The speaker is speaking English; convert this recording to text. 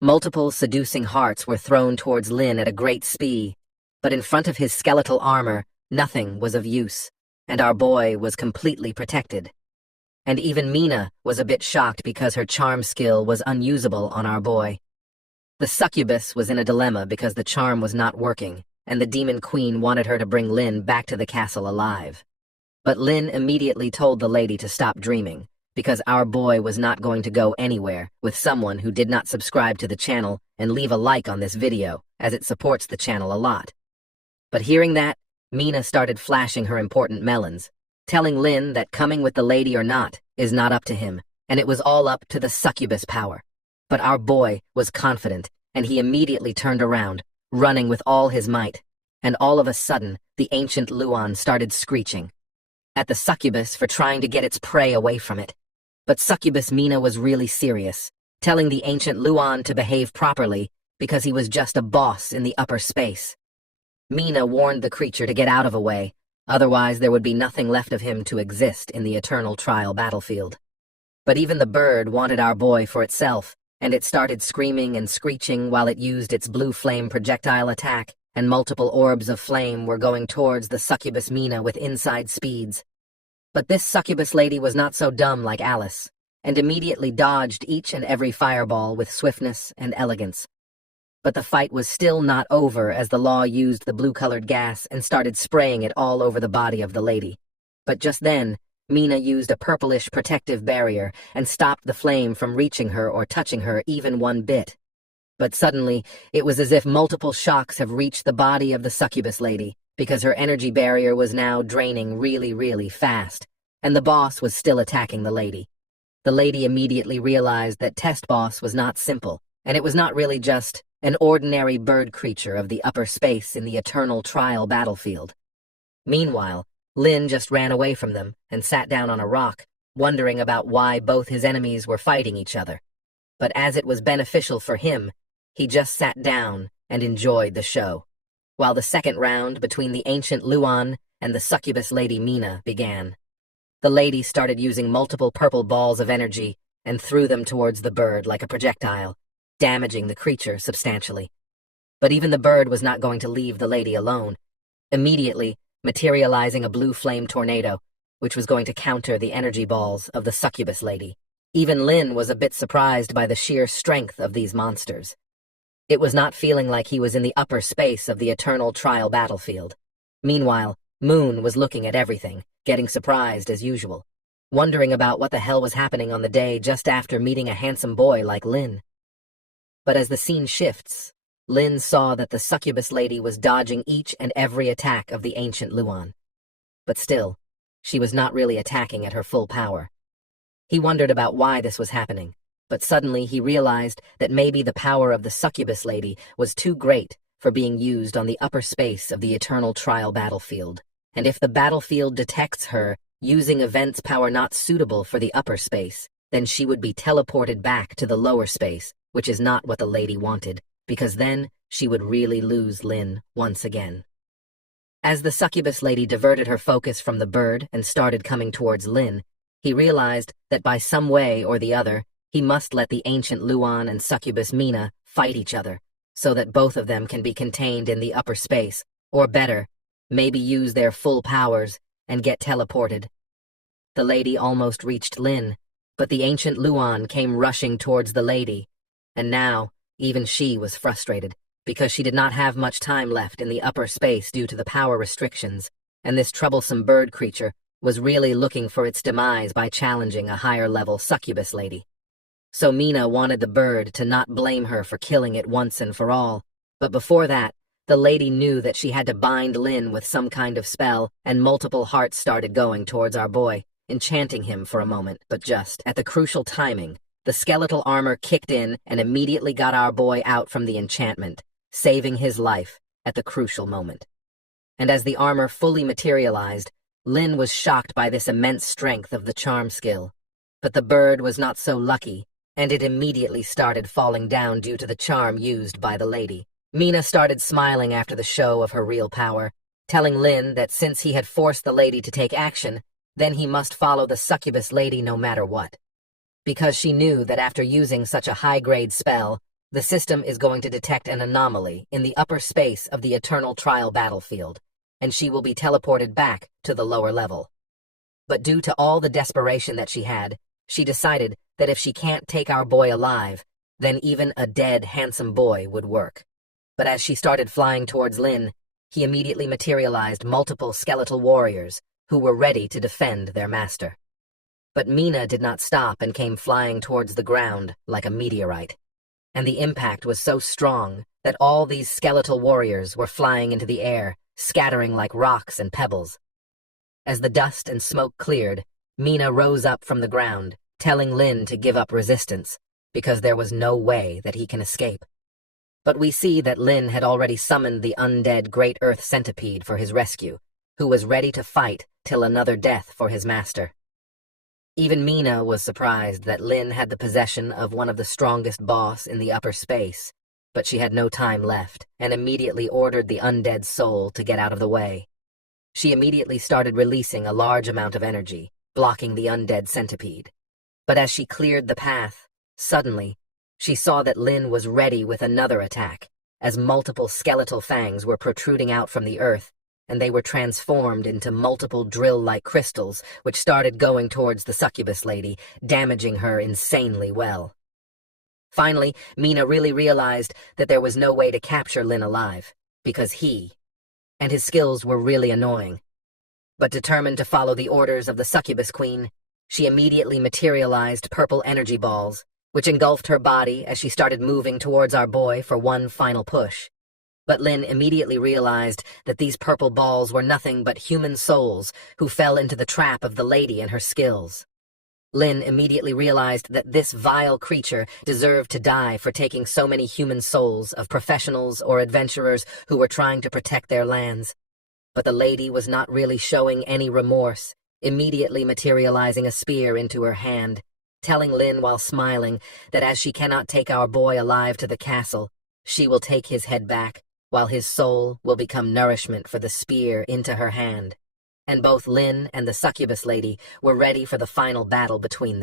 Multiple seducing hearts were thrown towards Lin at a great speed, but in front of his skeletal armor, nothing was of use, and our boy was completely protected. And even Mina was a bit shocked because her charm skill was unusable on our boy. The succubus was in a dilemma because the charm was not working, and the demon queen wanted her to bring Lin back to the castle alive. But Lin immediately told the lady to stop dreaming, because our boy was not going to go anywhere with someone who did not subscribe to the channel and leave a like on this video, as it supports the channel a lot. But hearing that, Mina started flashing her important melons, telling Lin that coming with the lady or not is not up to him, and it was all up to the succubus power. But our boy was confident, and he immediately turned around, running with all his might, and all of a sudden, the ancient Luan started screeching at the succubus for trying to get its prey away from it. But succubus Mina was really serious, telling the ancient Luan to behave properly because he was just a boss in the upper space. Mina warned the creature to get out of the way, otherwise there would be nothing left of him to exist in the eternal trial battlefield. But even the bird wanted our boy for itself, and it started screaming and screeching while it used its blue flame projectile attack, and multiple orbs of flame were going towards the succubus Mina with inside speeds. But this succubus lady was not so dumb like Alice, and immediately dodged each and every fireball with swiftness and elegance. But the fight was still not over as the law used the blue-colored gas and started spraying it all over the body of the lady. But just then, Mina used a purplish protective barrier and stopped the flame from reaching her or touching her even one bit. But suddenly, it was as if multiple shocks have reached the body of the succubus lady, because her energy barrier was now draining really fast, and the boss was still attacking the lady. The lady immediately realized that Test Boss was not simple, and it was not really just an ordinary bird creature of the upper space in the eternal trial battlefield. Meanwhile, Lin just ran away from them and sat down on a rock, wondering about why both his enemies were fighting each other. But as it was beneficial for him, he just sat down and enjoyed the show, while the second round between the ancient Luan and the succubus lady Mina began. The lady started using multiple purple balls of energy and threw them towards the bird like a projectile, damaging the creature substantially. But even the bird was not going to leave the lady alone, immediately materializing a blue flame tornado, which was going to counter the energy balls of the succubus lady. Even Lin was a bit surprised by the sheer strength of these monsters. It was not feeling like he was in the upper space of the eternal trial battlefield. Meanwhile, Moon was looking at everything, getting surprised as usual, wondering about what the hell was happening on the day just after meeting a handsome boy like Lin. But as the scene shifts, Lin saw that the succubus lady was dodging each and every attack of the ancient Luan. But still, she was not really attacking at her full power. He wondered about why this was happening, but suddenly he realized that maybe the power of the succubus lady was too great for being used on the upper space of the eternal trial battlefield, and if the battlefield detects her using events power not suitable for the upper space, then she would be teleported back to the lower space, which is not what the lady wanted, because then she would really lose Lin once again. As the succubus lady diverted her focus from the bird and started coming towards Lin, he realized that by some way or the other, he must let the ancient Luan and succubus Mina fight each other, so that both of them can be contained in the upper space, or better, maybe use their full powers and get teleported. The lady almost reached Lin, but the ancient Luan came rushing towards the lady, and now, even she was frustrated, because she did not have much time left in the upper space due to the power restrictions, and this troublesome bird creature was really looking for its demise by challenging a higher-level succubus lady. So Mina wanted the bird to not blame her for killing it once and for all, but before that, the lady knew that she had to bind Lin with some kind of spell, and multiple hearts started going towards our boy, enchanting him for a moment, but just at the crucial timing, the skeletal armor kicked in and immediately got our boy out from the enchantment, saving his life at the crucial moment. And as the armor fully materialized, Lin was shocked by this immense strength of the charm skill. But the bird was not so lucky, and it immediately started falling down due to the charm used by the lady. Mina started smiling after the show of her real power, telling Lin that since he had forced the lady to take action, then he must follow the succubus lady no matter what. Because she knew that after using such a high-grade spell, The system is going to detect an anomaly in the upper space of the eternal trial battlefield, and she will be teleported back to the lower level. But due to all the desperation that she had, she decided that if she can't take our boy alive, then even a dead, handsome boy would work. But as she started flying towards Lin, he immediately materialized multiple skeletal warriors who were ready to defend their master. But Mina did not stop and came flying towards the ground like a meteorite. And the impact was so strong that all these skeletal warriors were flying into the air, scattering like rocks and pebbles. As the dust and smoke cleared, Mina rose up from the ground, telling Lin to give up resistance, because there was no way that he can escape. But we see that Lin had already summoned the undead Great Earth Centipede for his rescue, who was ready to fight till another death for his master. Even Mina was surprised that Lin had the possession of one of the strongest boss in the upper space, but she had no time left and immediately ordered the undead soul to get out of the way. She immediately started releasing a large amount of energy, blocking the undead centipede. But as she cleared the path, suddenly, she saw that Lin was ready with another attack, as multiple skeletal fangs were protruding out from the earth, and they were transformed into multiple drill-like crystals, which started going towards the succubus lady, damaging her insanely well. Finally, Mina really realized that there was no way to capture Lin alive, because he and his skills were really annoying. But determined to follow the orders of the succubus queen, she immediately materialized purple energy balls, which engulfed her body as she started moving towards our boy for one final push. But Lin immediately realized that these purple balls were nothing but human souls who fell into the trap of the lady and her skills. Lin immediately realized that this vile creature deserved to die for taking so many human souls of professionals or adventurers who were trying to protect their lands. But the lady was not really showing any remorse, immediately materializing a spear into her hand, telling Lin while smiling that as she cannot take our boy alive to the castle, she will take his head back, while his soul will become nourishment for the spear into her hand. And both Lin and the succubus lady were ready for the final battle between them.